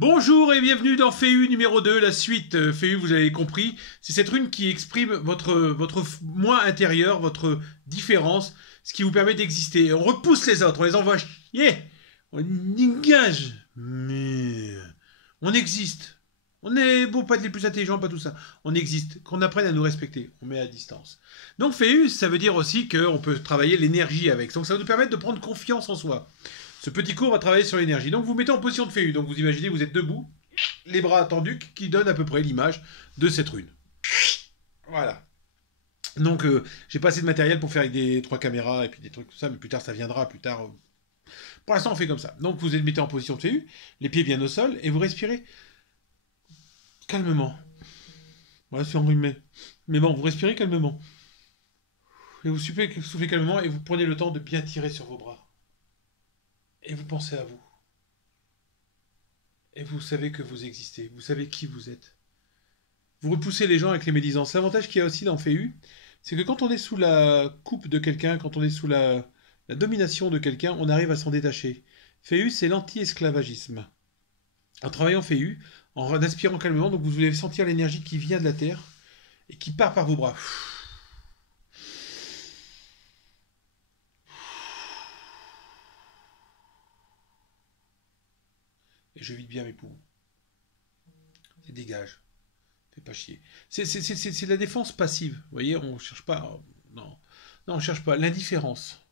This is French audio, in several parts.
Bonjour et bienvenue dans FEU numéro 2, la suite. FEU, vous avez compris, c'est cette rune qui exprime votre moi intérieur, votre différence, ce qui vous permet d'exister. On repousse les autres, on les envoie chier, on dégage, mais on existe. On est beau, pas être les plus intelligents, pas tout ça. On existe, qu'on apprenne à nous respecter, on met à distance. Donc FEU, ça veut dire aussi qu'on peut travailler l'énergie avec. Donc ça va nous permettre de prendre confiance en soi. Ce petit cours va travailler sur l'énergie. Donc vous mettez en position de FEU. Donc vous imaginez, vous êtes debout, les bras tendus, qui donne à peu près l'image de cette rune. Voilà. Donc j'ai pas assez de matériel pour faire avec des 3 caméras et puis des trucs comme ça, mais plus tard ça viendra, plus tard. Pour l'instant on fait comme ça. Donc vous mettez en position de FEU, les pieds bien au sol, et vous respirez calmement. Voilà, c'est enrhumé. Mais bon, vous respirez calmement. Et vous soufflez calmement et vous prenez le temps de bien tirer sur vos bras. Et vous pensez à vous. Et vous savez que vous existez. Vous savez qui vous êtes. Vous repoussez les gens avec les médisances. L'avantage qu'il y a aussi dans FEU, c'est que quand on est sous la coupe de quelqu'un, quand on est sous la domination de quelqu'un, on arrive à s'en détacher. FEU, c'est l'anti-esclavagisme. En travaillant FEU, en inspirant calmement, donc vous allez sentir l'énergie qui vient de la terre et qui part par vos bras. Et je vide bien mes poumons. Et dégage. Fais pas chier. C'est de la défense passive. Vous voyez, on cherche pas. Non, on cherche pas. L'indifférence.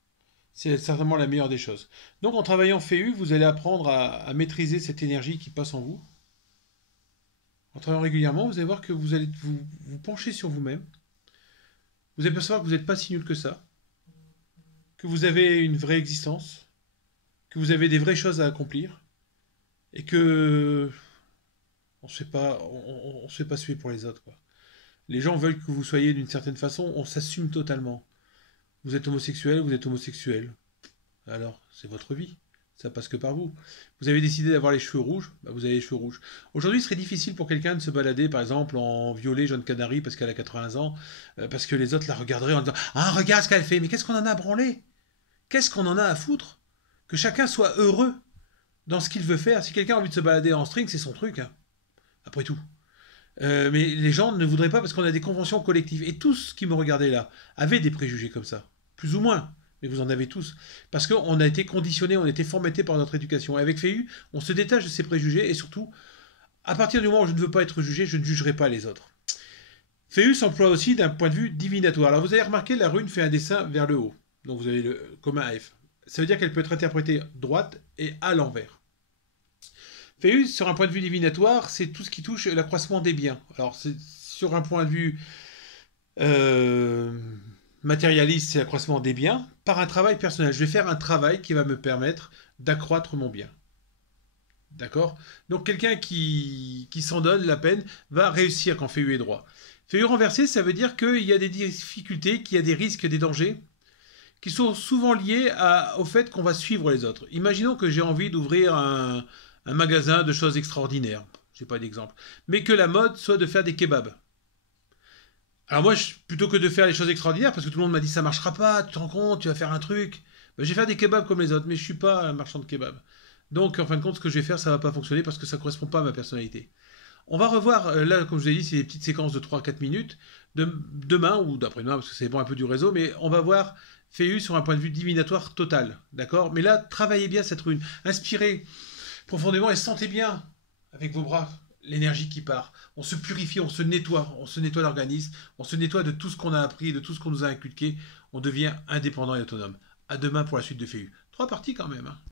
C'est certainement la meilleure des choses. Donc en travaillant FEU, vous allez apprendre à maîtriser cette énergie qui passe en vous. En travaillant régulièrement, vous allez voir que vous allez vous pencher sur vous-même. Vous allez percevoir que vous n'êtes pas si nul que ça. Que vous avez une vraie existence. Que vous avez des vraies choses à accomplir. Et que on se fait pas suer pour les autres, quoi. Les gens veulent que vous soyez d'une certaine façon, on s'assume totalement. Vous êtes homosexuel. Alors, c'est votre vie. Ça passe que par vous. Vous avez décidé d'avoir les cheveux rouges, bah vous avez les cheveux rouges. Aujourd'hui, il serait difficile pour quelqu'un de se balader, par exemple, en violet jaune canari parce qu'elle a 80 ans, parce que les autres la regarderaient en disant « Ah, regarde ce qu'elle fait, mais qu'est-ce qu'on en a à branler? Qu'est-ce qu'on en a à foutre? Que chacun soit heureux dans ce qu'il veut faire. Si quelqu'un a envie de se balader en string, c'est son truc, hein. Après tout. Mais les gens ne voudraient pas parce qu'on a des conventions collectives. Et tous qui me regardaient là avaient des préjugés comme ça. Plus ou moins. Mais vous en avez tous. Parce qu'on a été conditionnés, on a été formatés par notre éducation. Et avec FEU, on se détache de ces préjugés. Et surtout, à partir du moment où je ne veux pas être jugé, je ne jugerai pas les autres. FEU s'emploie aussi d'un point de vue divinatoire. Alors vous avez remarqué, la rune fait un dessin vers le haut. Donc vous avez le comme un F. Ça veut dire qu'elle peut être interprétée droite et à l'envers. FEU, sur un point de vue divinatoire, c'est tout ce qui touche l'accroissement des biens. Alors, c'est sur un point de vue matérialiste, c'est l'accroissement des biens par un travail personnel. Je vais faire un travail qui va me permettre d'accroître mon bien. D'accord? Donc, quelqu'un qui s'en donne la peine va réussir quand FEU est droit. FEU renversé, ça veut dire qu'il y a des difficultés, qu'il y a des risques, des dangers qui sont souvent liés au fait qu'on va suivre les autres. Imaginons que j'ai envie d'ouvrir un magasin de choses extraordinaires, je n'ai pas d'exemple, mais que la mode soit de faire des kebabs. Alors moi, plutôt que de faire des choses extraordinaires, parce que tout le monde m'a dit ça marchera pas, tu te rends compte, tu vas faire un truc, ben, je vais faire des kebabs comme les autres, mais je suis pas un marchand de kebabs. Donc en fin de compte, ce que je vais faire, ça va pas fonctionner parce que ça correspond pas à ma personnalité. On va revoir, là, comme je vous ai dit, c'est des petites séquences de 3-4 minutes, demain ou d'après-demain, parce que ça dépend un peu du réseau, mais on va voir FEU sur un point de vue divinatoire total, d'accord? Mais là, travaillez bien cette rune, inspirez profondément et sentez bien avec vos bras l'énergie qui part. On se purifie, on se nettoie l'organisme, on se nettoie de tout ce qu'on a appris, de tout ce qu'on nous a inculqué, on devient indépendant et autonome. À demain pour la suite de FEU. 3 parties quand même, hein.